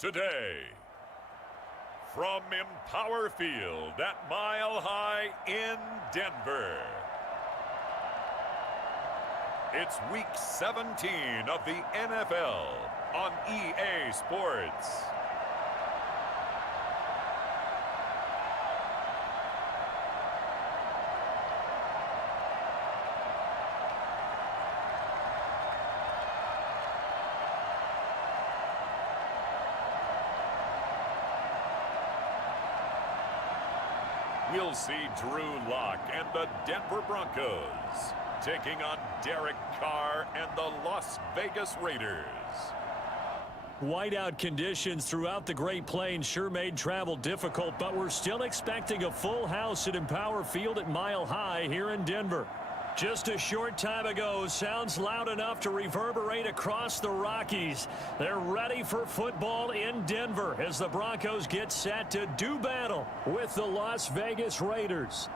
Today, from Empower Field at Mile High in Denver, it's Week 17 of the NFL on EA Sports. We'll see Drew Lock and the Denver Broncos taking on Derek Carr and the Las Vegas Raiders. Whiteout conditions throughout the Great Plains sure made travel difficult, but we're still expecting a full house at Empower Field at Mile High here in Denver. Just a short time ago, sounds loud enough to reverberate across the Rockies. They're ready for football in Denver as the Broncos get set to do battle with the Las Vegas Raiders.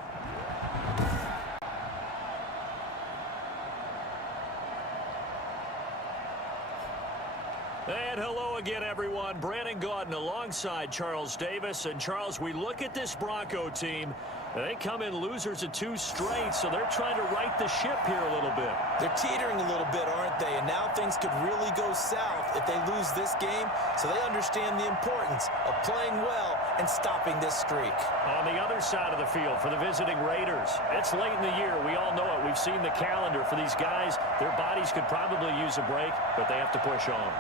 And hello again, everyone. Brandon Gaudin alongside Charles Davis. And, Charles, we look at this Bronco team. They come in losers of 2 straight, so they're trying to right the ship here a little bit. They're teetering a little bit, aren't they? And now things could really go south if they lose this game, so they understand the importance of playing well and stopping this streak. On the other side of the field for the visiting Raiders, it's late in the year. We all know it. We've seen the calendar for these guys. Their bodies could probably use a break, but they have to push on.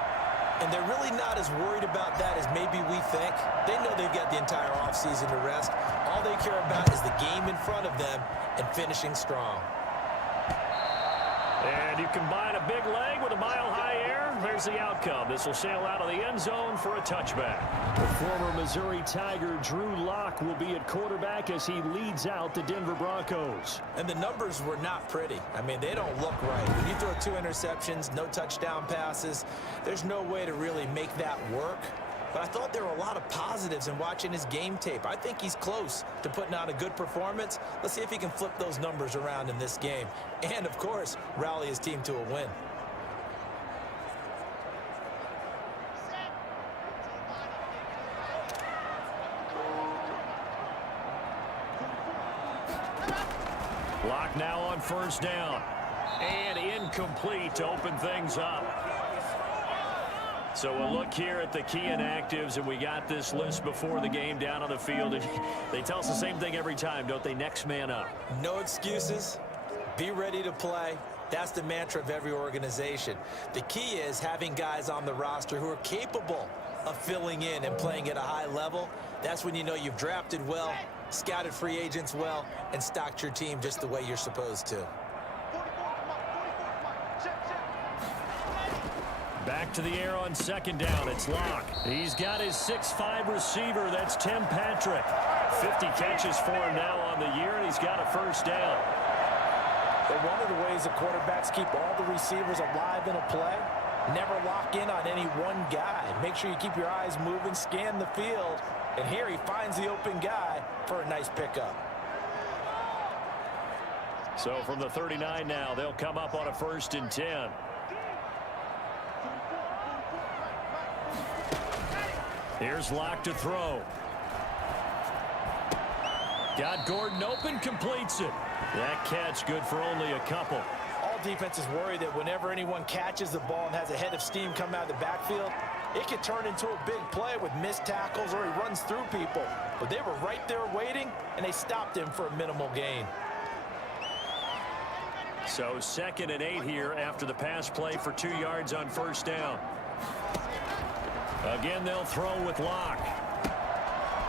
And they're really not as worried about that as maybe we think. They know they've got the entire offseason to rest. All they care about is the game in front of them and finishing strong. And you combine a big leg with a mile-high air. There's the outcome. This will sail out of the end zone for a touchback. The former Missouri Tiger Drew Lock will be at quarterback as he leads out the Denver Broncos. And the numbers were not pretty. I mean, they don't look right. When you throw 2 interceptions, no touchdown passes, there's no way to really make that work. But I thought there were a lot of positives in watching his game tape. I think he's close to putting out a good performance. Let's see if he can flip those numbers around in this game. And, of course, rally his team to a win. Lock now on first down. And incomplete to open things up. So we'll look here at the key inactives, and we got this list before the game down on the field. They tell us the same thing every time, don't they? Next man up. No excuses. Be ready to play. That's the mantra of every organization. The key is having guys on the roster who are capable of filling in and playing at a high level. That's when you know you've drafted well, scouted free agents well, and stocked your team just the way you're supposed to. Back to the air on second down. It's Lock. He's got his 6'5" receiver. That's Tim Patrick. 50 catches for him now on the year, and he's got a first down. But one of the ways that quarterbacks keep all the receivers alive in a play, never lock in on any one guy. Make sure you keep your eyes moving, scan the field, and here he finds the open guy for a nice pickup. So from the 39 now, they'll come up on a 1st and 10. Here's Lock to throw. Got Gordon open, completes it. That catch good for only a couple. All defenses worry that whenever anyone catches the ball and has a head of steam come out of the backfield, it could turn into a big play with missed tackles or he runs through people. But they were right there waiting, and they stopped him for a minimal gain. So 2nd and 8 here after the pass play for 2 yards on first down. Again, they'll throw with Lock.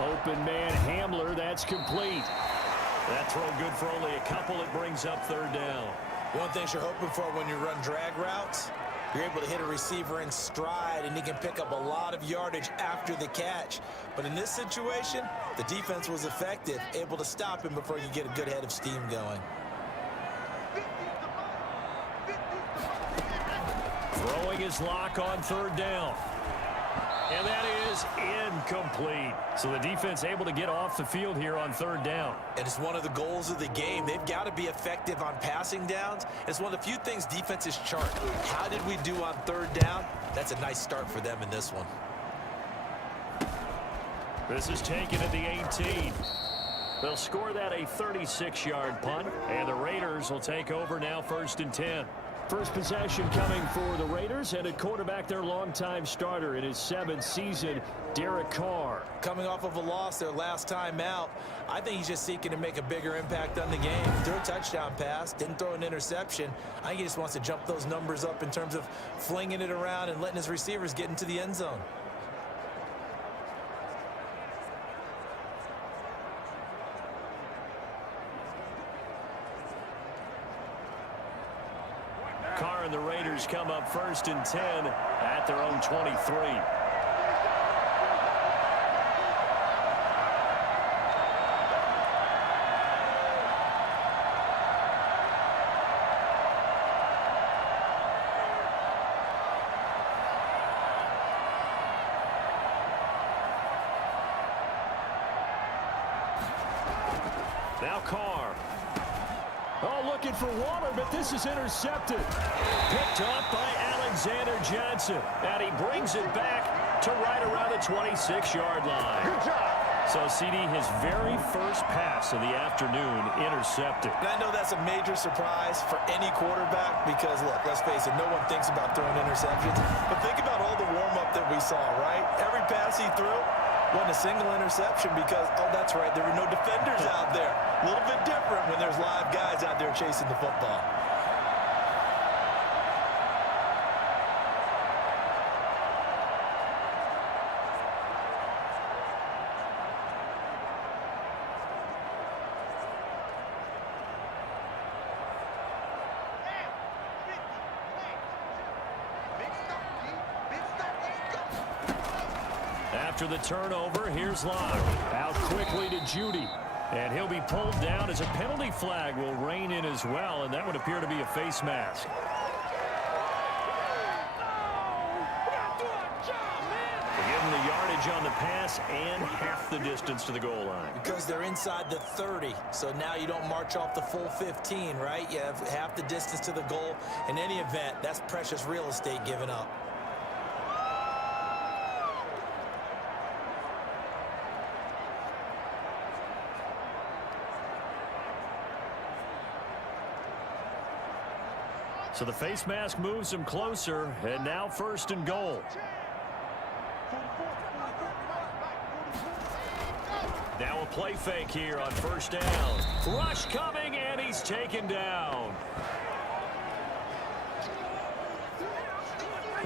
Open man Hamler, that's complete. That throw good for only a couple. It brings up 3rd down. One thing you're hoping for when you run drag routes, you're able to hit a receiver in stride, and he can pick up a lot of yardage after the catch. But in this situation, the defense was effective, able to stop him before you get a good head of steam going. Throwing his Lock on 3rd down. And that is incomplete. So the defense able to get off the field here on 3rd down. And it's one of the goals of the game. They've got to be effective on passing downs. It's one of the few things defenses chart. How did we do on 3rd down? That's a nice start for them in this one. This is taken at the 18. They'll score that a 36-yard punt, and the Raiders will take over now 1st and 10. First possession coming for the Raiders, and at quarterback, their longtime starter in his 7th season, Derek Carr. Coming off of a loss their last time out, I think he's just seeking to make a bigger impact on the game. Threw a touchdown pass, didn't throw an interception. I think he just wants to jump those numbers up in terms of flinging it around and letting his receivers get into the end zone. Carr and the Raiders come up 1st and 10 at their own 23. Now Carr. Oh, looking for water, but this is intercepted. Picked off by Alexander Johnson. And he brings it back to right around the 26-yard line. Good job. So, CD, his very first pass of the afternoon intercepted. And I know that's a major surprise for any quarterback because, look, let's face it, no one thinks about throwing interceptions. But think about all the warm-up that we saw, right? Every pass he threw wasn't a single interception because, oh, that's right, there were no defenders out there. A little bit different when there's live guys out there chasing the football. After the turnover, here's Locke. Out quickly to Judy. And he'll be pulled down as a penalty flag will rein in as well, and that would appear to be a face mask. They give him the yardage on the pass and half the distance to the goal line. Because they're inside the 30, so now you don't march off the full 15, right? You have half the distance to the goal. In any event, that's precious real estate given up. So the face mask moves him closer, and now 1st and goal. Now a play fake here on 1st down. Rush coming, and he's taken down.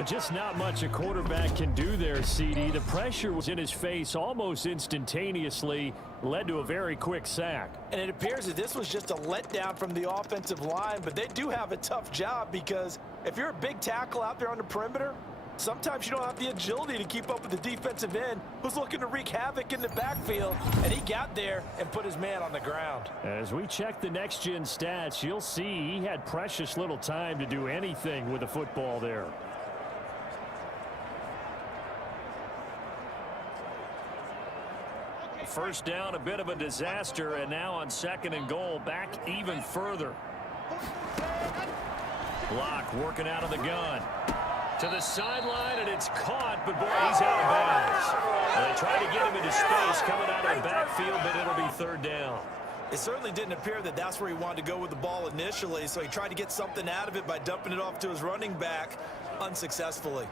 Just not much a quarterback can do there, CD. The pressure was in his face almost instantaneously, led to a very quick sack. And it appears that this was just a letdown from the offensive line, but they do have a tough job because if you're a big tackle out there on the perimeter, sometimes you don't have the agility to keep up with the defensive end who's looking to wreak havoc in the backfield, and he got there and put his man on the ground. As we check the next-gen stats, you'll see he had precious little time to do anything with the football there. First down, a bit of a disaster, and now on 2nd and goal, back even further. Block working out of the gun. To the sideline, and it's caught, but boy, he's out of bounds. Well, they tried to get him into space coming out of the backfield, but it'll be 3rd down. It certainly didn't appear that that's where he wanted to go with the ball initially, so he tried to get something out of it by dumping it off to his running back unsuccessfully.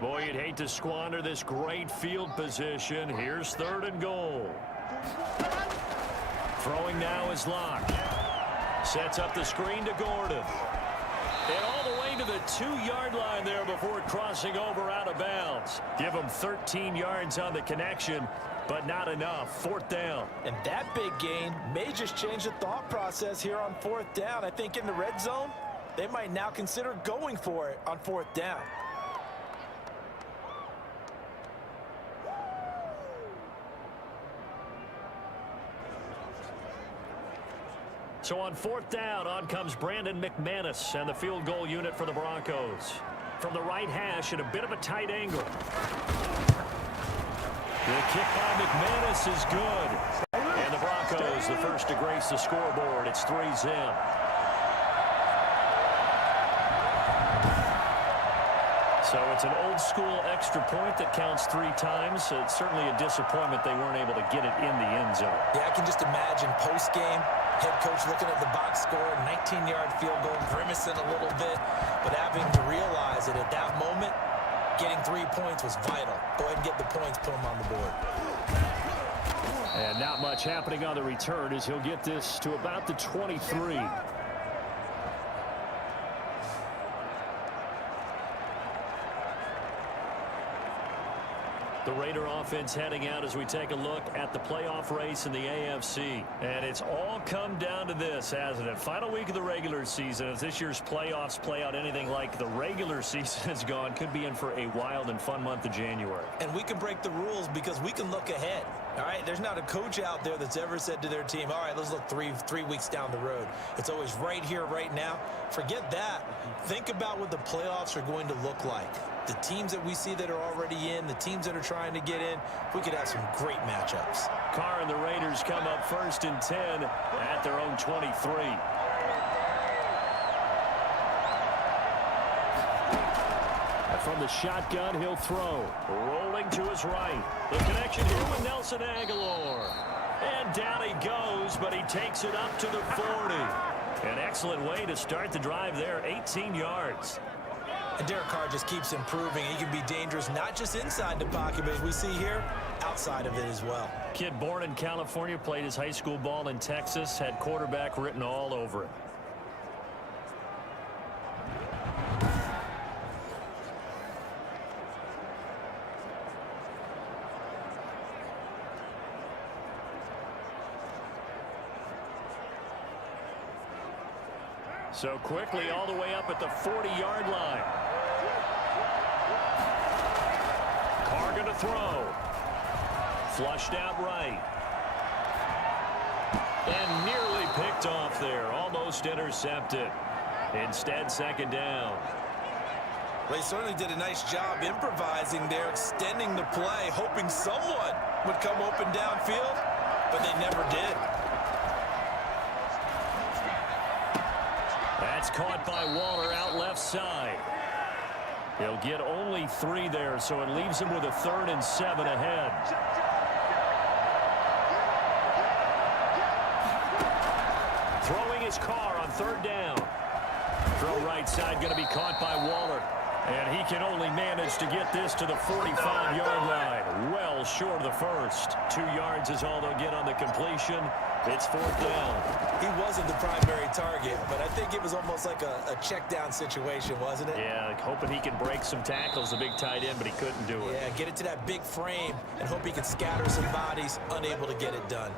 Boy, you'd hate to squander this great field position. Here's 3rd and goal. Throwing now is Locke. Sets up the screen to Gordon. And all the way to the 2-yard line there before crossing over out of bounds. Give him 13 yards on the connection, but not enough. 4th down. And that big gain may just change the thought process here on 4th down. I think in the red zone, they might now consider going for it on 4th down. So on 4th down, on comes Brandon McManus and the field goal unit for the Broncos. From the right hash at a bit of a tight angle. The kick by McManus is good. And the Broncos, the first to grace the scoreboard. It's 3-zip. So it's an old-school extra point that counts 3 times. So it's certainly a disappointment they weren't able to get it in the end zone. Yeah, I can just imagine post-game, head coach looking at the box score, 19-yard field goal, grimacing a little bit, but having to realize that at that moment, getting 3 points was vital. Go ahead and get the points, put them on the board. And not much happening on the return as he'll get this to about the 23. The Raider offense heading out as we take a look at the playoff race in the AFC. And it's all come down to this, hasn't it? Final week of the regular season. As this year's playoffs play out anything like the regular season has gone, could be in for a wild and fun month of January. And we can break the rules because we can look ahead. All right, there's not a coach out there that's ever said to their team, all right, let's look three weeks down the road. It's always right here, right now. Forget that. Think about what the playoffs are going to look like. The teams that we see that are already in, the teams that are trying to get in, we could have some great matchups. Carr and the Raiders come up 1st and 10 at their own 23. From the shotgun, he'll throw. Rolling to his right. The connection here with Nelson Aguilar. And down he goes, but he takes it up to the 40. An excellent way to start the drive there, 18 yards. And Derek Carr just keeps improving. He can be dangerous not just inside the pocket, but as we see here, outside of it as well. Kid born in California, played his high school ball in Texas, had quarterback written all over it. So quickly all the way up at the 40-yard line. Carr going to throw. Flushed out right. And nearly picked off there. Almost intercepted. Instead, 2nd down. Well, he certainly did a nice job improvising there, extending the play, hoping someone would come open downfield, but they never did. That's caught by Waller out left side. He'll get only 3 there, so it leaves him with a 3rd and 7 ahead. Throwing his Carr on 3rd down. Throw right side going to be caught by Waller. And he can only manage to get this to the 45-yard line. Well short of the first. 2 yards is all they'll get on the completion. It's 4th down. He wasn't the primary target, but I think it was almost like a check down situation, wasn't it? Yeah, like hoping he can break some tackles, the big tight end, but he couldn't do it. Yeah, get it to that big frame and hope he can scatter some bodies, unable to get it done.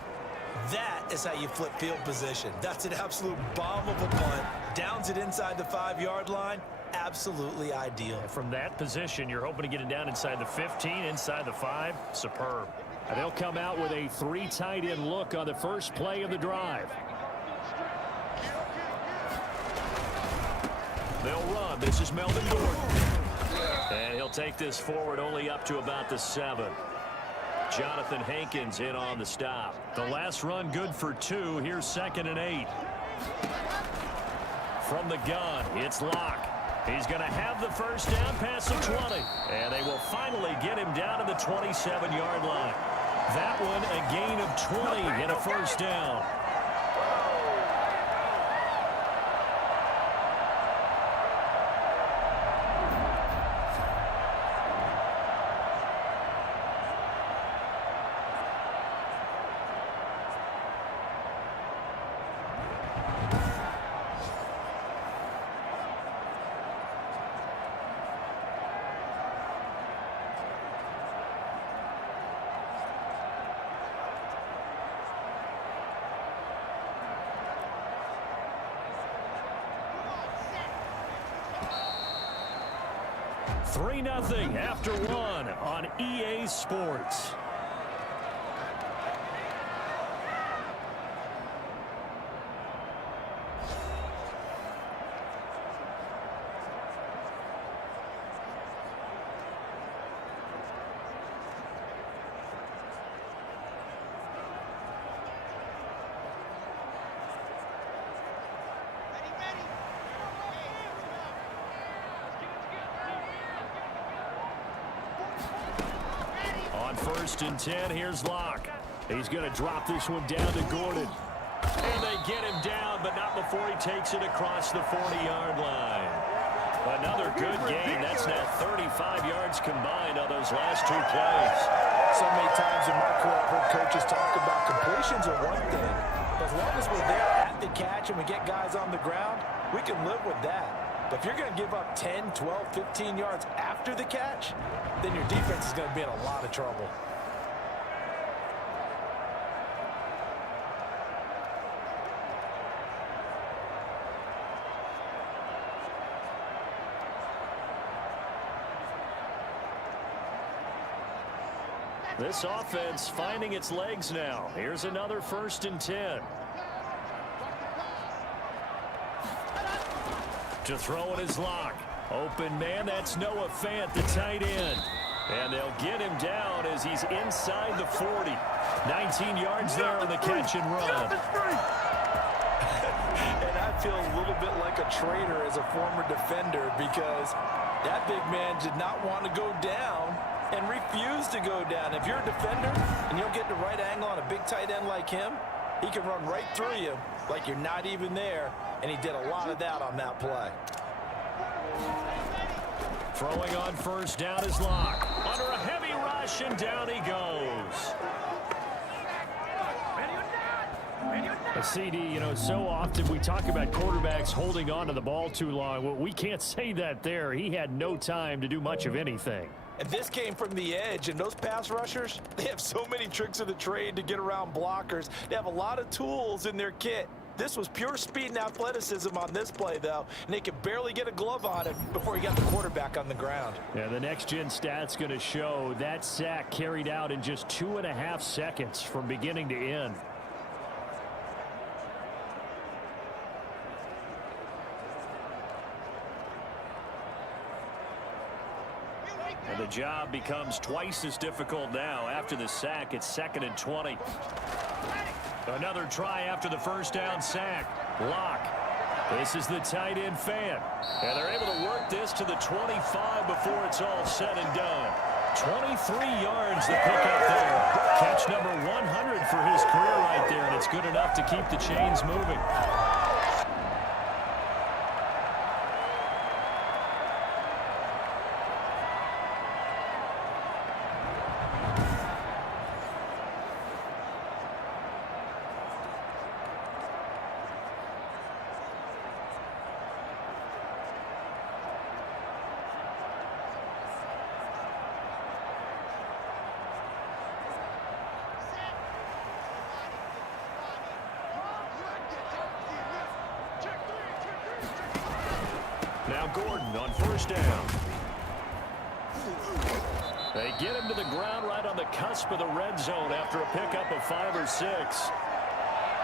That is how you flip field position. That's an absolute bomb of a punt. Downs it inside the 5-yard line. Absolutely ideal. From that position, you're hoping to get it down inside the 15, inside the 5. Superb. And they'll come out with a 3 tight end look on the first play of the drive. They'll run. This is Melvin Gordon. And he'll take this forward only up to about the 7. Jonathan Hankins in on the stop. The last run good for 2. Here's 2nd and 8. From the gun, it's Locke. He's going to have the first down past the 20. And they will finally get him down to the 27-yard line. That one a gain of 20 and a first down. Three 3-0 after 1 on EA Sports. 1st and 10. Here's Locke. He's going to drop this one down to Gordon. And they get him down, but not before he takes it across the 40-yard line. Another good game. That's now 35 yards combined on those last 2 plays. So many times in my career, I've heard coaches talk about completions are one thing. But as long as we're there at the catch and we get guys on the ground, we can live with that. But if you're going to give up 10, 12, 15 yards after the catch, then your defense is going to be in a lot of trouble. This offense finding its legs now. Here's another 1st and 10. To throw it is Locke. Open man, that's Noah Fant, the tight end. And they'll get him down as he's inside the 40. 19 yards there on the catch and run. And I feel a little bit like a traitor as a former defender because that big man did not want to go down and refused to go down. If you're a defender and you'll get the right angle on a big tight end like him, he can run right through you like you're not even there, and he did a lot of that on that play. Throwing on 1st down is Locke. Under a heavy rush, and down he goes. CD, you know, so often we talk about quarterbacks holding on to the ball too long. Well, we can't say that there. He had no time to do much of anything. And this came from the edge, and those pass rushers, they have so many tricks of the trade to get around blockers. They have a lot of tools in their kit. This was pure speed and athleticism on this play, though, and they could barely get a glove on it before he got the quarterback on the ground. Yeah, the next-gen stats going to show that sack carried out in just 2.5 seconds from beginning to end. And the job becomes twice as difficult now. After the sack, it's 2nd and 20. Another try after the 1st down sack. Locke. This is the tight end Fant. And they're able to work this to the 25 before it's all said and done. 23 yards the pickup there. Catch number 100 for his career right there, and it's good enough to keep the chains moving. Now Gordon on 1st down. They get him to the ground right on the cusp of the red zone after a pickup of 5 or 6.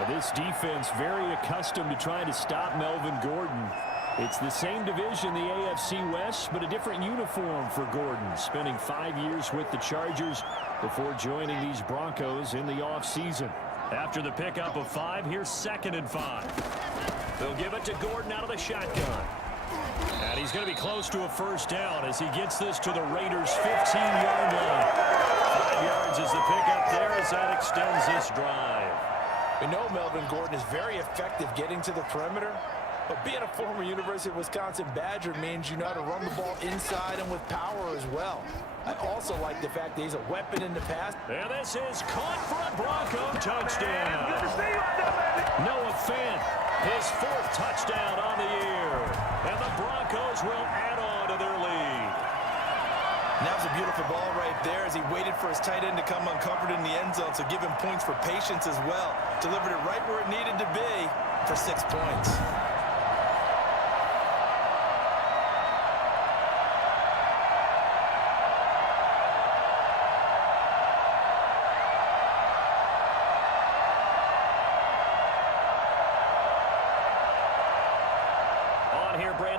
This defense very accustomed to trying to stop Melvin Gordon. It's the same division, the AFC West, but a different uniform for Gordon, spending 5 years with the Chargers before joining these Broncos in the offseason. After the pickup of 5, here's 2nd and 5. They'll give it to Gordon out of the shotgun. And he's going to be close to a 1st down as he gets this to the Raiders' 15-yard line. 5 yards is the pickup there as that extends this drive. We know Melvin Gordon is very effective getting to the perimeter, but being a former University of Wisconsin Badger means you know how to run the ball inside and with power as well. I also like the fact that he's a weapon in the pass. And this is caught for a Bronco touchdown. Noah Fant, his 4th touchdown on the year. And the Broncos will add on to their lead. And that was a beautiful ball right there as he waited for his tight end to come uncovered in the end zone, so give him points for patience as well. Delivered it right where it needed to be for 6 points.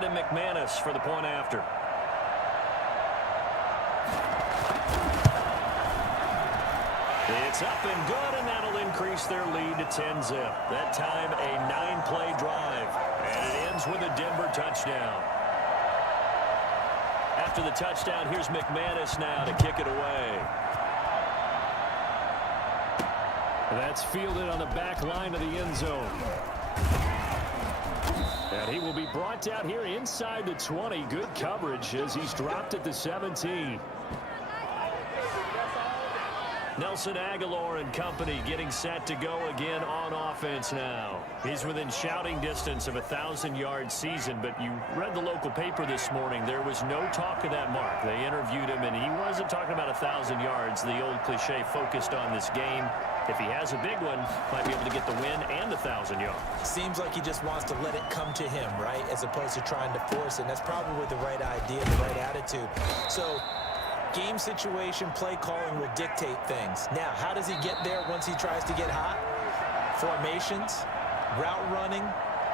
McManus for the point after. It's up and good, and that'll increase their lead to 10-zip. That time a 9-play drive, and it ends with a Denver touchdown. After the touchdown, here's McManus now to kick it away. That's fielded on the back line of the end zone. And he will be brought down here inside the 20. Good coverage as he's dropped at the 17. Nelson Aguilar and company getting set to go again on offense now. He's within shouting distance of a 1,000-yard season, but you read the local paper this morning. There was no talk of that mark. They interviewed him, and he wasn't talking about 1,000 yards. The old cliche focused on this game. If he has a big one, might be able to get the win and the 1,000 yards. Seems like he just wants to let it come to him, right, as opposed to trying to force it. And that's probably the right idea, the right attitude. So game situation, play calling will dictate things. Now, how does he get there once he tries to get hot? Formations, route running,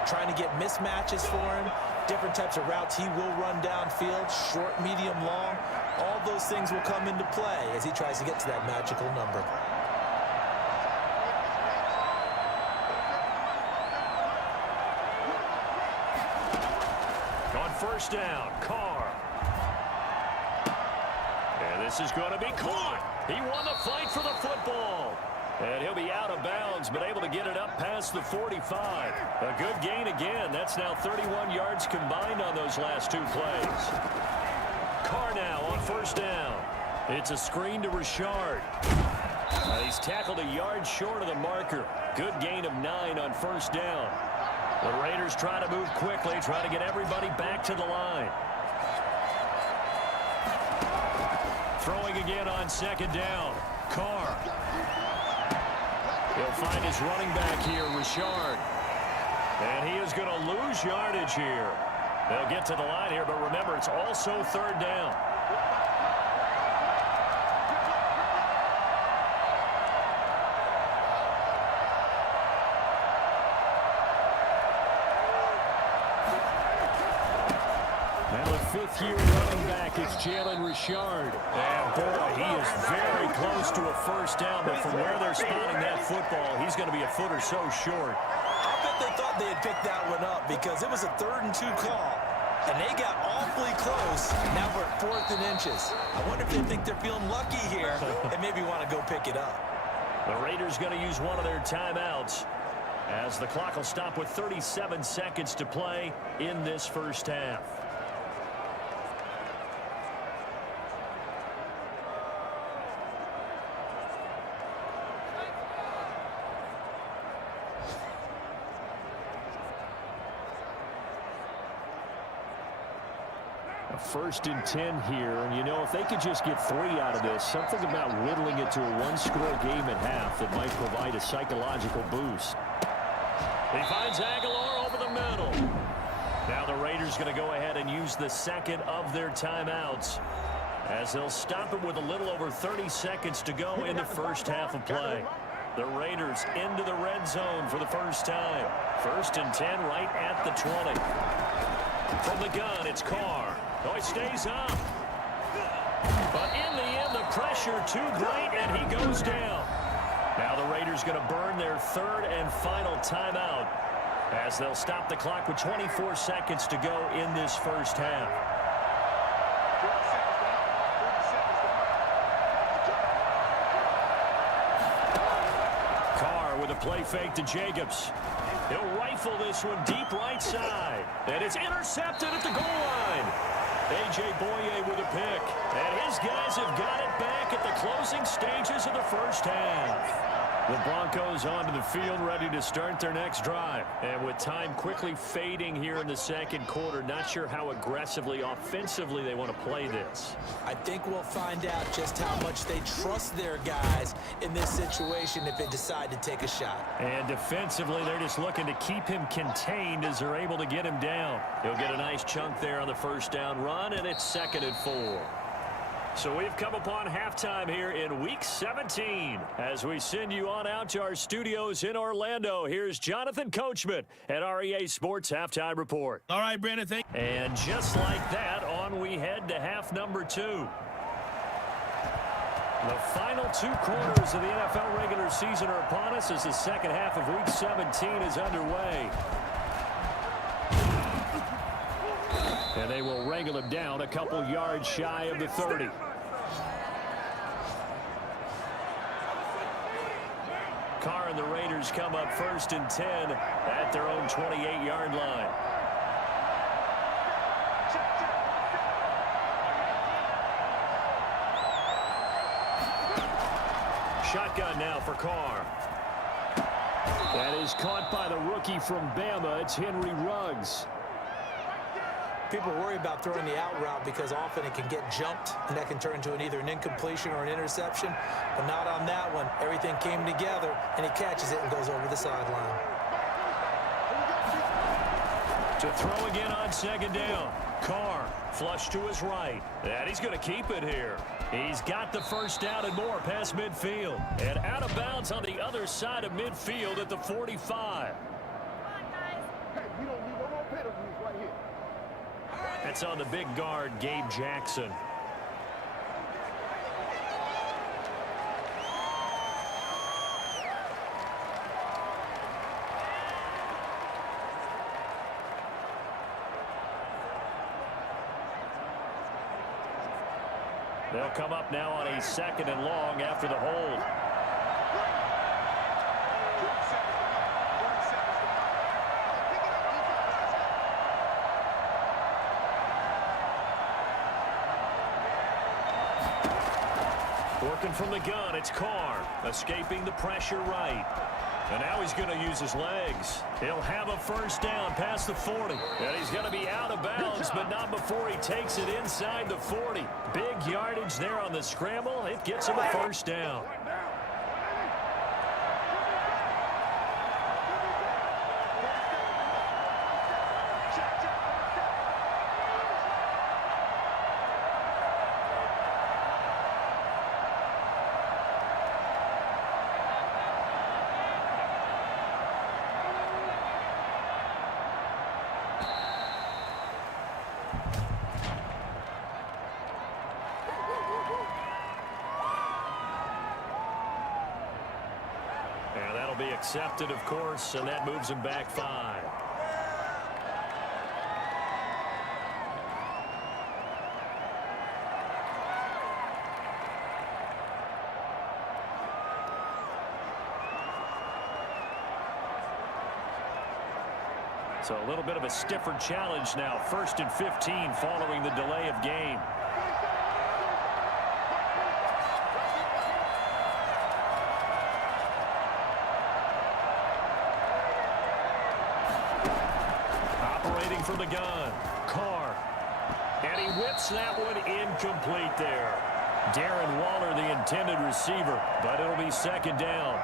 trying to get mismatches for him, different types of routes he will run downfield, short, medium, long. All those things will come into play as he tries to get to that magical number. On first down, Carr. And this is going to be caught. He won the fight for the football. And he'll be out of bounds, but able to get it up past the 45. A good gain again. That's now 31 yards combined on those last two plays. Carr now on first down. It's a screen to Richard. He's tackled a yard short of the marker. Good gain of 9 on first down. The Raiders try to move quickly, try to get everybody back to the line. Throwing again on second down. Carr. He'll find his running back here, Richard. And he is going to lose yardage here. They'll get to the line here, but remember, it's also third down. Fifth-year running back is Jalen Richard. And boy, he is very close to a first down, but from where they're spotting that football, he's going to be a foot or so short. I bet they thought they had picked that one up because it was a 3rd and 2 call, and they got awfully close. Now we're at 4th and inches. I wonder if they think they're feeling lucky here and maybe want to go pick it up. The Raiders going to use one of their timeouts as the clock will stop with 37 seconds to play in this first half. First and 10 here, and you know, if they could just get 3 out of this, something about whittling it to a one-score game at half that might provide a psychological boost. He finds Aguilar over the middle. Now the Raiders going to go ahead and use the second of their timeouts as they'll stop it with a little over 30 seconds to go in the first half of play. The Raiders into the red zone for the first time. First and 10 right at the 20. From the gun, it's Carr. Oh, he stays up. But in the end, the pressure too great, and he goes down. Now the Raiders going to burn their 3rd and final timeout as they'll stop the clock with 24 seconds to go in this first half. Carr with a play fake to Jacobs. He'll rifle this one deep right side. And it's intercepted at the goal line. A.J. Boye with a pick. And his guys have got it back at the closing stages of the first half. The Broncos onto the field ready to start their next drive. And with time quickly fading here in the second quarter, not sure how aggressively, offensively they want to play this. I think we'll find out just how much they trust their guys in this situation if they decide to take a shot. And defensively, they're just looking to keep him contained as they're able to get him down. He'll get a nice chunk there on the first down run, and it's 2nd and 4. So we've come upon halftime here in Week 17. As we send you on out to our studios in Orlando, here's Jonathan Coachman at REA Sports Halftime Report. All right, Brandon, thank you. And just like that, on we head to half number 2. The final 2 quarters of the NFL regular season are upon us as the second half of Week 17 is underway. And they will wrangle him down a couple yards shy of the 30. Carr Buccaneers come up 1st and 10 at their own 28-yard line. Shotgun now for Carr. That is caught by the rookie from Bama. It's Henry Ruggs. People worry about throwing the out route because often it can get jumped, and that can turn into either an incompletion or an interception. But not on that one. Everything came together, and he catches it and goes over the sideline. To throw again on 2nd down. Carr flush to his right. And he's going to keep it here. He's got the 1st down and more past midfield. And out of bounds on the other side of midfield at the 45. That's on the big guard, Gabe Jackson. They'll come up now on a 2nd and long after the hold. Working from the gun, it's Carr. Escaping the pressure right. And now he's going to use his legs. He'll have a 1st down past the 40. And he's going to be out of bounds, but not before he takes it inside the 40. Big yardage there on the scramble. It gets him a 1st down. Be accepted, of course, and that moves him back 5. So a little bit of a stiffer challenge now. 1st and 15 following the delay of game. From the gun, Carr, and he whips that one incomplete there. Darren Waller, the intended receiver, but it'll be 2nd down.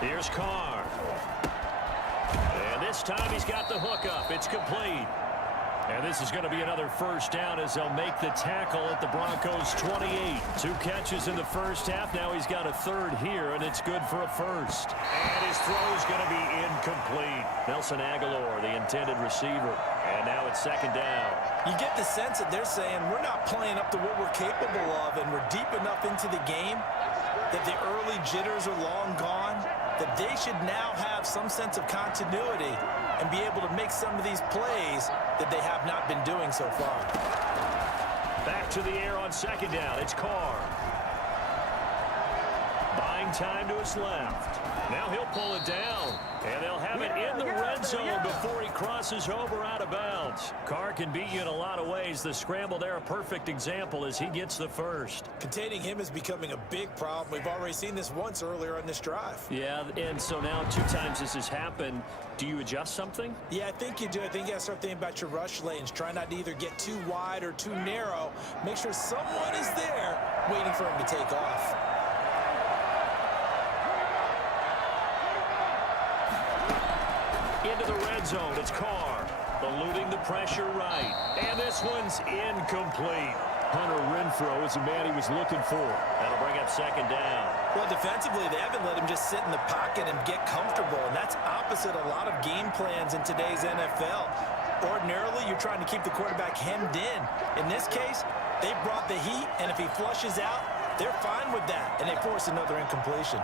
Here's Carr. This time he's got the hook up. It's complete. And this is going to be another 1st down as they'll make the tackle at the Broncos 28. 2 catches in the 1st half. Now he's got a 3rd here, and it's good for a 1st. And his throw is going to be incomplete. Nelson Aguilar, the intended receiver. And now it's 2nd down. You get the sense that they're saying we're not playing up to what we're capable of, and we're deep enough into the game that the early jitters are long gone, that they should now have some sense of continuity and be able to make some of these plays that they have not been doing so far. Back to the air on 2nd down. It's Carr. Buying time to his left. Now he'll pull it down. And they'll have it in the red zone before he crosses over out of bounds. Carr can beat you in a lot of ways. The scramble there, a perfect example as he gets the 1st. Containing him is becoming a big problem. We've already seen this once earlier on this drive. Yeah, and so now 2 times this has happened. Do you adjust something? Yeah, I think you do. I think you got to start thinking about your rush lanes. Try not to either get too wide or too narrow. Make sure someone is there waiting for him to take off. Into the red zone, it's Carr, eluding the pressure right. And this one's incomplete. Hunter Renfrow is the man he was looking for. That'll bring up 2nd down. Well, defensively, they haven't let him just sit in the pocket and get comfortable, and that's opposite a lot of game plans in today's NFL. Ordinarily, you're trying to keep the quarterback hemmed in. In this case, they brought the heat, and if he flushes out, they're fine with that, and they force another incompletion.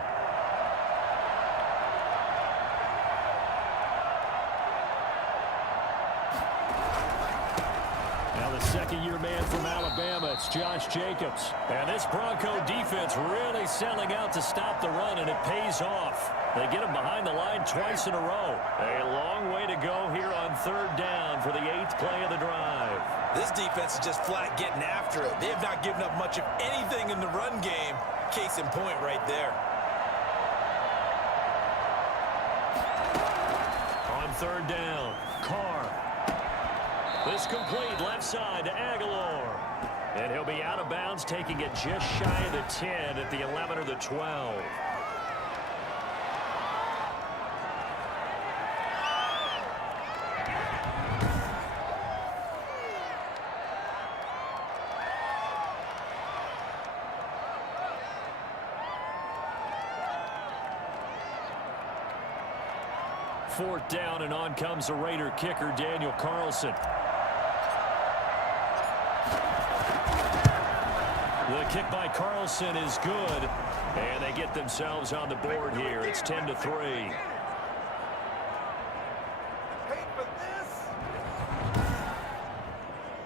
Now the second-year man from Alabama, it's Josh Jacobs. And this Bronco defense really selling out to stop the run, and it pays off. They get him behind the line twice in a row. A long way to go here on third down for the 8th play of the drive. This defense is just flat getting after it. They have not given up much of anything in the run game. Case in point right there. On third down, Carr. This complete left side to Aguilar. And he'll be out of bounds, taking it just shy of the 10 at the 11 or the 12. Fourth down, and on comes the Raider kicker, Daniel Carlson. The kick by Carlson is good, and they get themselves on the board here. It's 10-3.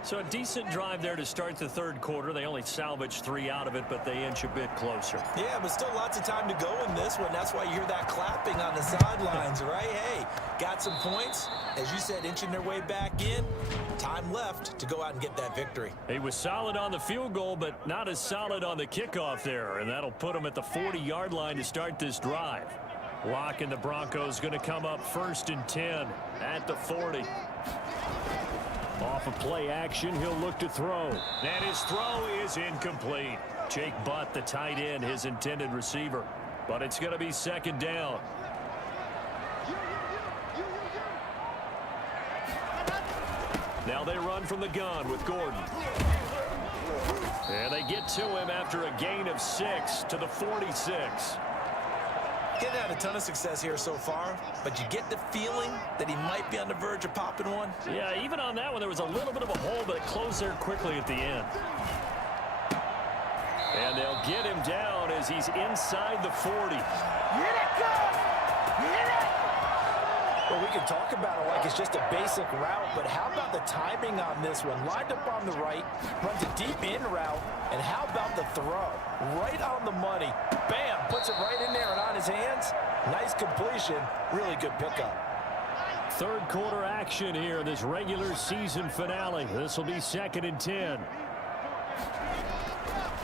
So a decent drive there to start the third quarter. They only salvaged 3 out of it, but they inch a bit closer. Yeah, but still lots of time to go in this one. That's why you hear that clapping on the sidelines, right? Hey, got some points. As you said, inching their way back in. Time left to go out and get that victory. He was solid on the field goal, but not as solid on the kickoff there, and that'll put him at the 40-yard line to start this drive. Locke and the Broncos going to come up 1st and 10 at the 40. Off of play action, he'll look to throw. And his throw is incomplete. Jake Butt, the tight end, his intended receiver. But it's going to be 2nd down. Now they run from the gun with Gordon. And they get to him after a gain of 6 to the 46. Getting had a ton of success here so far, but you get the feeling that he might be on the verge of popping one. Yeah, even on that one, there was a little bit of a hole, but it closed there quickly at the end. And they'll get him down as he's inside the 40. Well, we can talk about it like it's just a basic route, but how about the timing on this one? Lined up on the right, runs a deep in route, and how about the throw? Right on the money. Bam, puts it right in there and on his hands. Nice completion, really good pickup. Third quarter action here in this regular season finale. This will be 2nd and 10.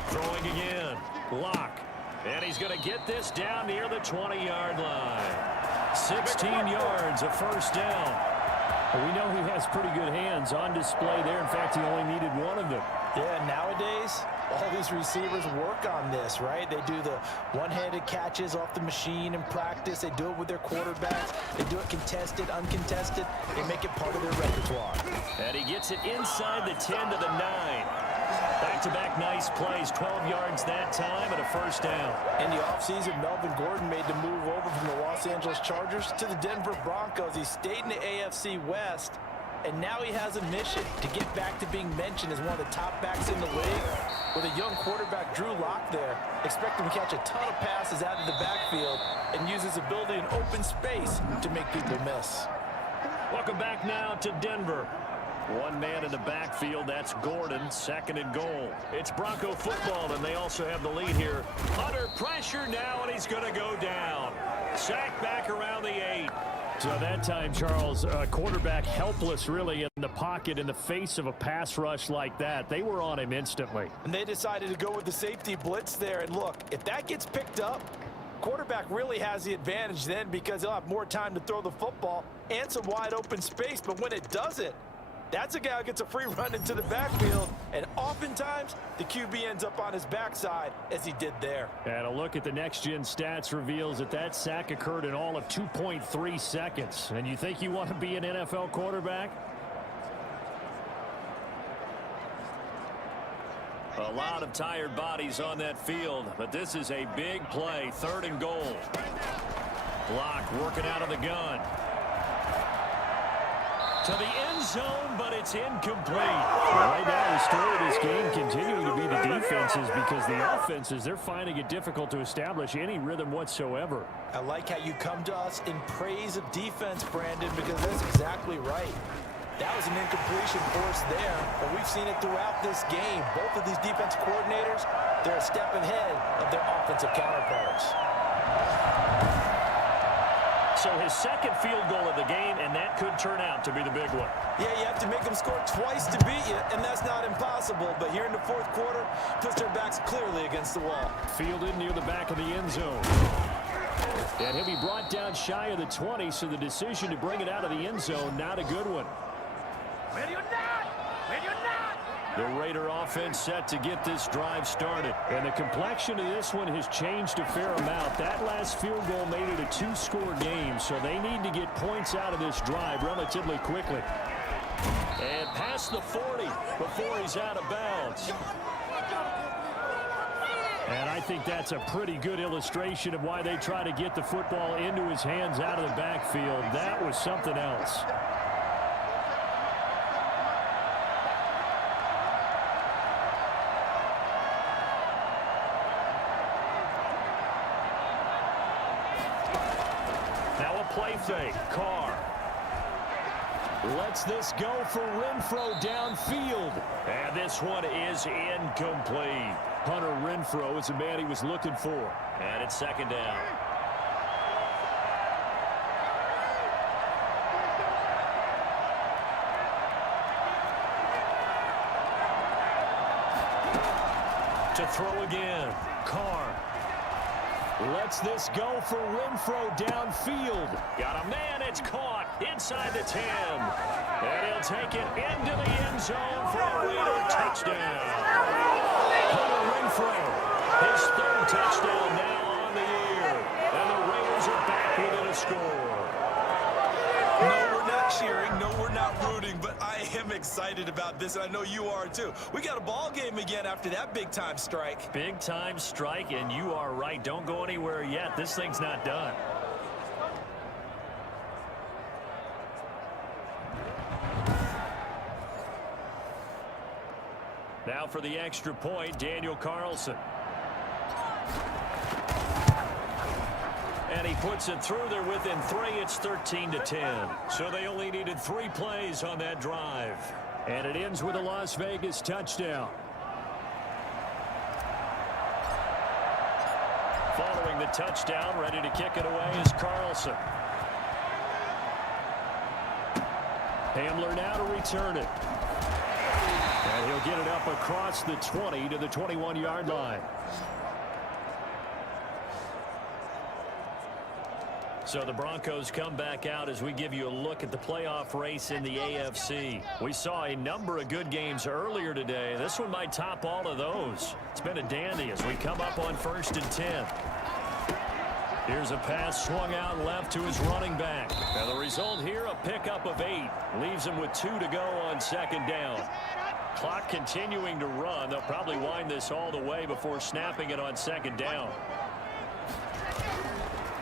Throwing again, Locke. And he's going to get this down near the 20-yard line. 16 yards, a 1st down. Well, we know he has pretty good hands on display there. In fact, he only needed one of them. Yeah, nowadays, all these receivers work on this, right? They do the one-handed catches off the machine in practice. They do it with their quarterbacks. They do it contested, uncontested. They make it part of their repertoire. And he gets it inside the 10 to the 9. Back-to-back nice plays, 12 yards that time and a 1st down. In the offseason, Melvin Gordon made the move over from the Los Angeles Chargers to the Denver Broncos. He stayed in the AFC West, and now he has a mission to get back to being mentioned as one of the top backs in the league. With a young quarterback, Drew Lock there, expect him to catch a ton of passes out of the backfield and use his ability in open space to make people miss. Welcome back now to Denver. One man in the backfield, that's Gordon, 2nd and goal. It's Bronco football, and they also have the lead here. Under pressure now, and he's going to go down. Sacked back around the 8. So that time, Charles, quarterback helpless really in the pocket in the face of a pass rush like that. They were on him instantly. And they decided to go with the safety blitz there. And look, if that gets picked up, quarterback really has the advantage then because he'll have more time to throw the football and some wide open space. But when it doesn't, that's a guy who gets a free run into the backfield, and oftentimes the QB ends up on his backside as he did there. And a look at the next-gen stats reveals that that sack occurred in all of 2.3 seconds. And you think you want to be an NFL quarterback? A lot of tired bodies on that field, but this is a big play, 3rd and goal. Locke working out of the gun. To the end zone, but it's incomplete. Right now, the story of this game continuing to be the defenses because the offenses, they're finding it difficult to establish any rhythm whatsoever. I like how you come to us in praise of defense, Brandon, because that's exactly right. That was an incompletion forced there, but we've seen it throughout this game. Both of these defense coordinators, they're a step ahead of their offensive counterparts. So his second field goal of the game, and that could turn out to be the big one. Yeah, you have to make them score twice to beat you, and that's not impossible. But here in the fourth quarter, puts their backs clearly against the wall. Fielded near the back of the end zone. And he'll be brought down shy of the 20, so the decision to bring it out of the end zone, not a good one. Will you not? Will you not? The Raider offense set to get this drive started. And the complexion of this one has changed a fair amount. That last field goal made it a two-score game, so they need to get points out of this drive relatively quickly. And past the 40 before he's out of bounds. And I think that's a pretty good illustration of why they try to get the football into his hands out of the backfield. That was something else. Now a play fake. Carr lets this go for Renfro downfield. And this one is incomplete. Hunter Renfro is the man he was looking for. And it's second down. To throw again. Carr lets this go for Renfro downfield. Got a man, it's caught inside the 10. And he'll take it into the end zone for a Raider touchdown. Hunter Renfro, his third touchdown now on the year. And the Raiders are back within a score. No, we're not cheering. No, we're not rooting, but I am excited about this, and I know you are too. We got a ball game again after that big-time strike. Big-time strike, and you are right. Don't go anywhere yet. This thing's not done. Now for the extra point, Daniel Carlson. And he puts it through. They're within 3. It's 13-10. So they only needed 3 plays on that drive. And it ends with a Las Vegas touchdown. Following the touchdown, ready to kick it away is Carlson. Hamler now to return it. And he'll get it up across the 20 to the 21-yard line. So the Broncos come back out as we give you a look at the playoff race in the AFC. We saw a number of good games earlier today. This one might top all of those. It's been a dandy as we come up on 1st and 10. Here's a pass swung out left to his running back. And the result here, a pickup of 8. Leaves him with 2 to go on second down. Clock continuing to run. They'll probably wind this all the way before snapping it on second down.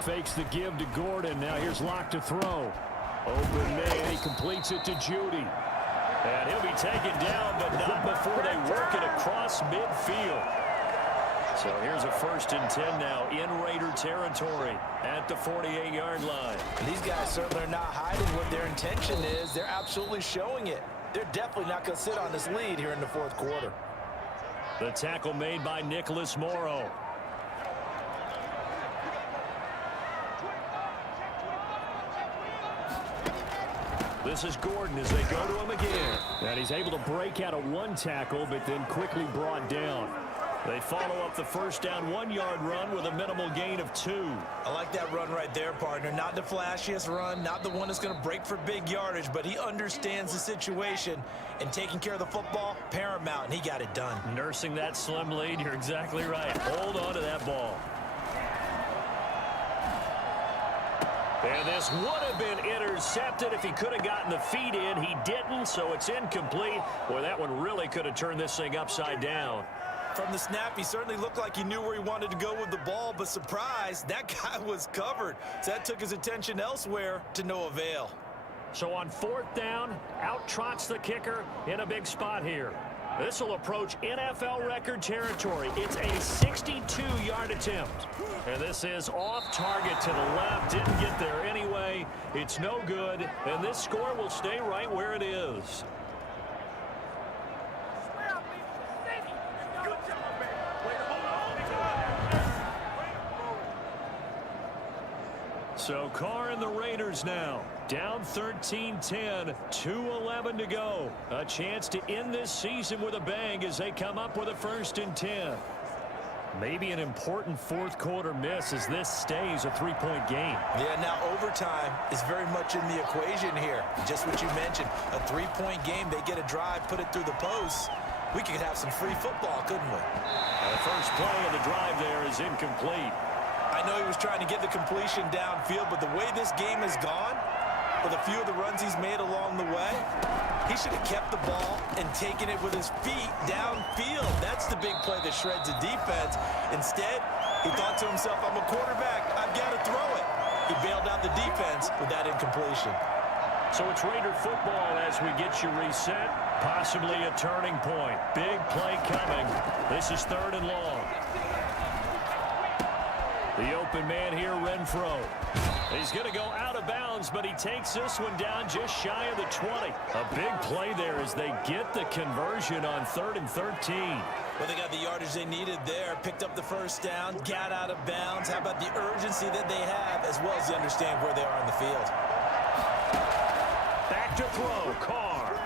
Fakes the give to Gordon. Now here's Locke to throw. Open man. He completes it to Judy. And he'll be taken down, but not before they work it across midfield. So here's a 1st and 10 now in Raider territory at the 48-yard line. These guys certainly are not hiding what their intention is. They're absolutely showing it. They're definitely not going to sit on this lead here in the fourth quarter. The tackle made by Nicholas Morrow. This is Gordon as they go to him again. And he's able to break out of 1 tackle, but then quickly brought down. They follow up the first down 1-yard run with a minimal gain of 2. I like that run right there, partner. Not the flashiest run, not the one that's going to break for big yardage, but he understands the situation, and taking care of the football, paramount, and he got it done. Nursing that slim lead, you're exactly right. Hold on to that ball. And this would have been intercepted if he could have gotten the feet in. He didn't, so it's incomplete. Boy, that one really could have turned this thing upside down. From the snap, he certainly looked like he knew where he wanted to go with the ball, but surprise, that guy was covered. So that took his attention elsewhere to no avail. So on 4th down, out trots the kicker in a big spot here. This will approach NFL record territory. It's a 62-yard attempt. And this is off target to the left. Didn't get there anyway. It's no good. And this score will stay right where it is. So Carr and the Raiders now down 13-10, 2:11 to go. A chance to end this season with a bang as they come up with a 1st and 10. Maybe an important fourth quarter miss as this stays a 3-point game. Yeah, now overtime is very much in the equation here. Just what you mentioned, a 3-point game. They get a drive, put it through the posts. We could have some free football, couldn't we? The first play of the drive there is incomplete. I know he was trying to get the completion downfield, but the way this game has gone, with a few of the runs he's made along the way, he should have kept the ball and taken it with his feet downfield. That's the big play that shreds the defense. Instead, he thought to himself, I'm a quarterback, I've got to throw it. He bailed out the defense with that incompletion. So it's Raider football as we get you reset. Possibly a turning point. Big play coming. This is 3rd and long. The open man here, Renfro. He's going to go out of bounds, but he takes this one down just shy of the 20. A big play there as they get the conversion on 3rd and 13. Well, they got the yardage they needed there, picked up the first down, got out of bounds. How about the urgency that they have, as well as they understand where they are on the field? Back to throw, Carr.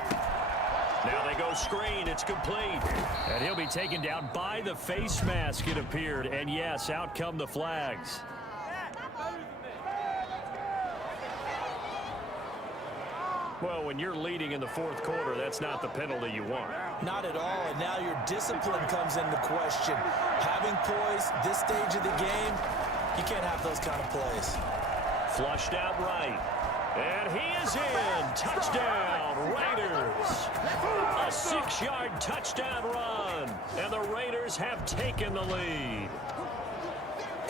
Now they go screen, it's complete. And he'll be taken down by the face mask, it appeared. And yes, out come the flags. Well, when you're leading in the fourth quarter, that's not the penalty you want. Not at all, and now your discipline comes into question. Having poise this stage of the game, you can't have those kind of plays. Flushed out right. And he is in. Touchdown, Raiders. A 6-yard touchdown run. And the Raiders have taken the lead.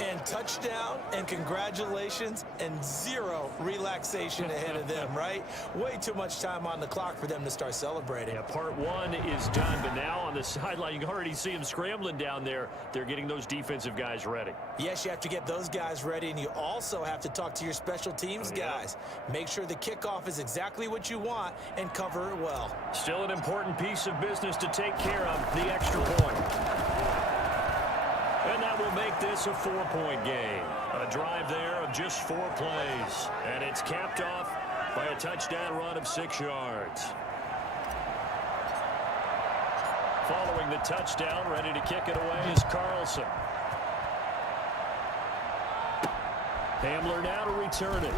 And touchdown, and congratulations, and 0 relaxation ahead of them, right? Way too much time on the clock for them to start celebrating. Yeah, part 1 is done, but now on the sideline, you can already see them scrambling down there. They're getting those defensive guys ready. Yes, you have to get those guys ready, and you also have to talk to your special teams guys. Make sure the kickoff is exactly what you want and cover it well. Still an important piece of business to take care of, the extra point. And that will make this a 4-point game. A drive there of just 4 plays. And it's capped off by a touchdown run of 6 yards. Following the touchdown, ready to kick it away is Carlson. Hamler now to return it.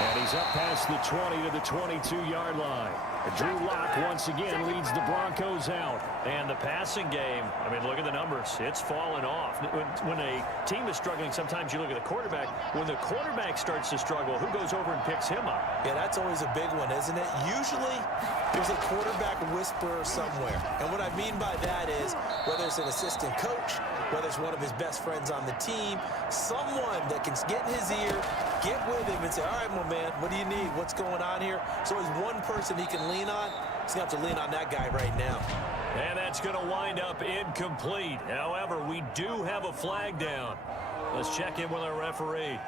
And he's up past the 20 to the 22-yard line. Drew Lock once again leads the Broncos out. And the passing game, I mean, look at the numbers. It's fallen off. When a team is struggling, sometimes you look at the quarterback. When the quarterback starts to struggle, who goes over and picks him up? Yeah, that's always a big one, isn't it? Usually, there's a quarterback whisperer somewhere. And what I mean by that is, whether it's an assistant coach, whether it's one of his best friends on the team, someone that can get in his ear, get with him and say, all right, my man, what do you need? What's going on here? So there's one person he can lean on. He's going to have to lean on that guy right now. And that's going to wind up incomplete. However, we do have a flag down. Let's check in with our referee.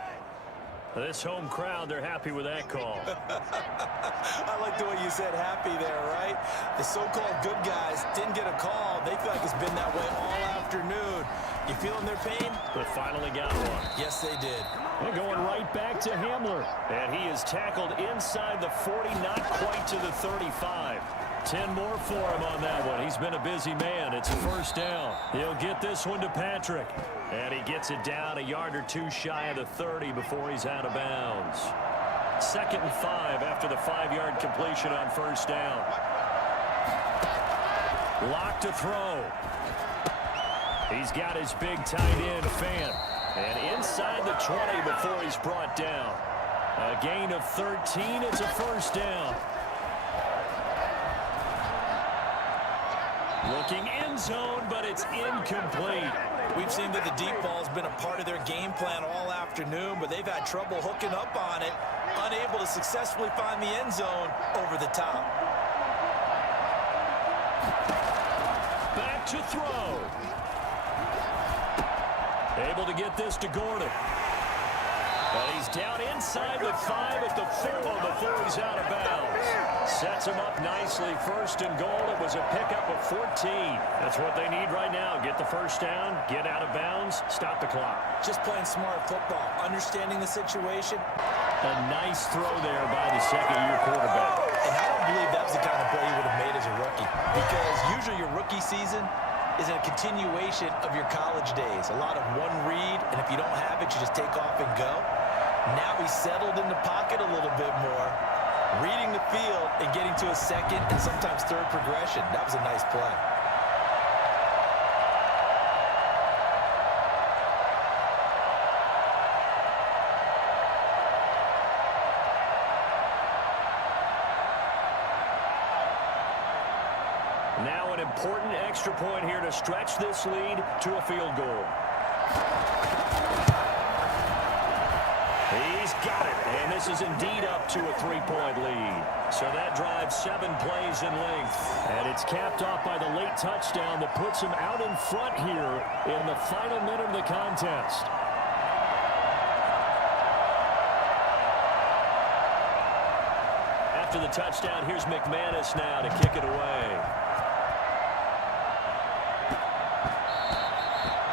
This home crowd, they're happy with that call. I like the way you said happy there, right? The so-called good guys didn't get a call. They feel like it's been that way all afternoon. You feeling their pain? But finally got one. Yes, they did. We're going right back to Hamler. And he is tackled inside the 40, not quite to the 35. 10 more for him on that one. He's been a busy man. It's a first down. He'll get this one to Patrick. And he gets it down a yard or two shy of the 30 before he's out of bounds. 2nd and 5 after the 5-yard completion on first down. Lock to throw. He's got his big tight end, Fant. And inside the 20 before he's brought down. A gain of 13. It's a first down. Looking end zone, but it's incomplete. We've seen that the deep ball has been a part of their game plan all afternoon, but they've had trouble hooking up on it, unable to successfully find the end zone over the top. Back to throw. Able to get this to Gordon. But he's down inside the 5 at the 4 before he's out of bounds. Sets him up nicely. First and goal. It was a pickup of 14. That's what they need right now. Get the first down, get out of bounds, stop the clock. Just playing smart football, understanding the situation. A nice throw there by the second-year quarterback. And I don't believe that was the kind of play he would have made as a rookie. Because usually your rookie season is a continuation of your college days. A lot of one read, and if you don't have it, you just take off and go. Now he's settled in the pocket a little bit more, reading the field and getting to a second and sometimes third progression. That was a nice play. Now an important extra point here to stretch this lead to a field goal. He's got it, and this is indeed up to a 3-point lead. So that drives 7 plays in length. And it's capped off by the late touchdown that puts him out in front here in the final minute of the contest. After the touchdown, here's McManus now to kick it away.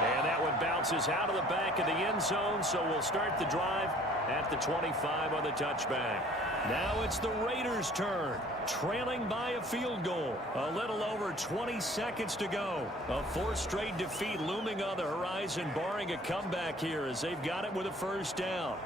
And that one bounces out of the back of the end zone, so we'll start the drive at the 25 on the touchback. Now it's the Raiders' turn, trailing by a field goal. A little over 20 seconds to go. A 4th straight defeat looming on the horizon, barring a comeback here as they've got it with a first down.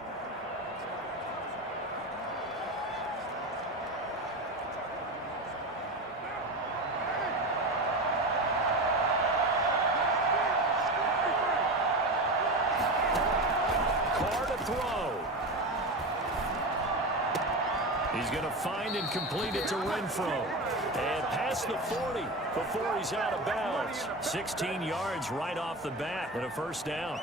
He's going to find and complete it to Renfro. And past the 40 before he's out of bounds. 16 yards right off the bat and a first down.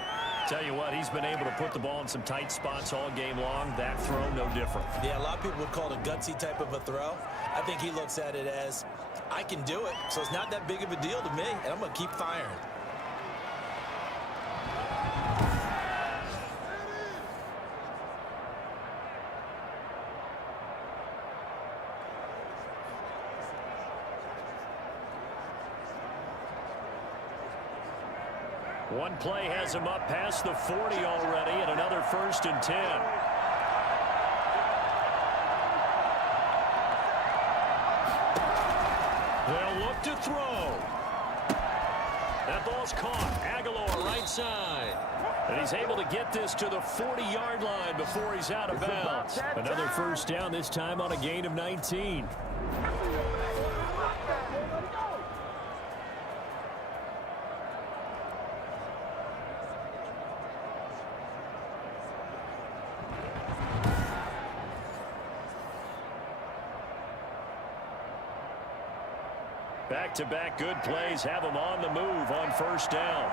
Tell you what, he's been able to put the ball in some tight spots all game long. That throw, no different. Yeah, a lot of people would call it a gutsy type of a throw. I think he looks at it as, I can do it, so it's not that big of a deal to me, and I'm going to keep firing. One play has him up past the 40 already, and another 1st and 10. They'll look to throw. That ball's caught. Aguilar right side. And he's able to get this to the 40-yard line before he's out of bounds. Another first down, this time on a gain of 19. Back-to-back good plays have him on the move on first down.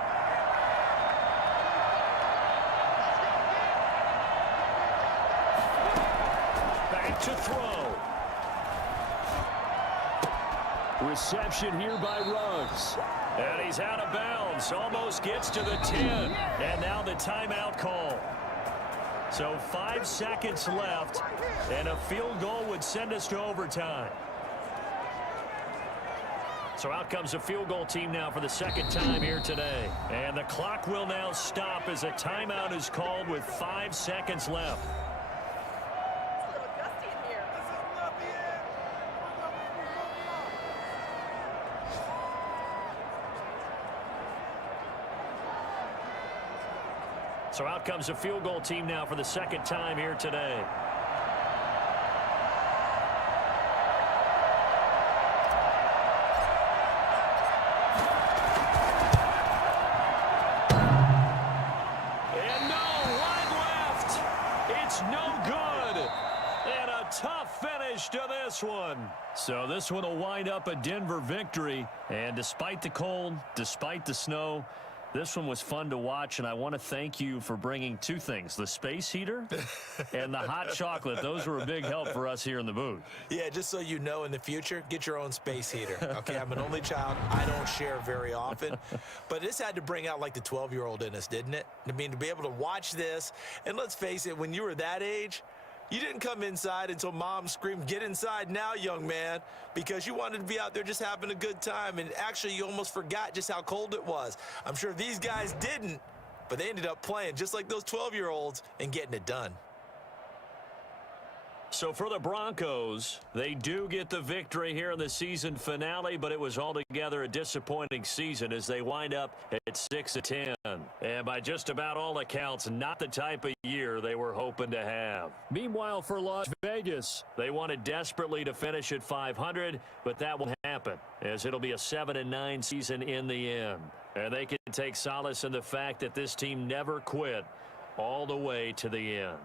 Back to throw. Reception here by Ruggs. And he's out of bounds. Almost gets to the 10. And now the timeout call. So 5 seconds left. And a field goal would send us to overtime. So out comes a field goal team now for the second time here today. And the clock will now stop as a timeout is called with 5 seconds left. So out comes a field goal team now for the second time here today. To this one. So this one will wind up a Denver victory. And despite the cold, despite the snow, This one was fun to watch, and I want to thank you for bringing two things, the space heater and the hot chocolate. Those were a big help for us here in the booth. Yeah, just so you know, in the future, get your own space heater. Okay, I'm an only child. I don't share very often. But this had to bring out, like, the 12-year-old in us, didn't it? I mean, to be able to watch this, and let's face it, when you were that age, you didn't come inside until Mom screamed, "Get inside now, young man," because you wanted to be out there just having a good time, and actually you almost forgot just how cold it was. I'm sure these guys didn't, but they ended up playing just like those 12-year-olds and getting it done. So for the Broncos, they do get the victory here in the season finale, but it was altogether a disappointing season as they wind up at 6-10. And by just about all accounts, not the type of year they were hoping to have. Meanwhile, for Las Vegas, they wanted desperately to finish at 500, but that won't happen as it'll be a 7-9 season in the end. And they can take solace in the fact that this team never quit all the way to the end.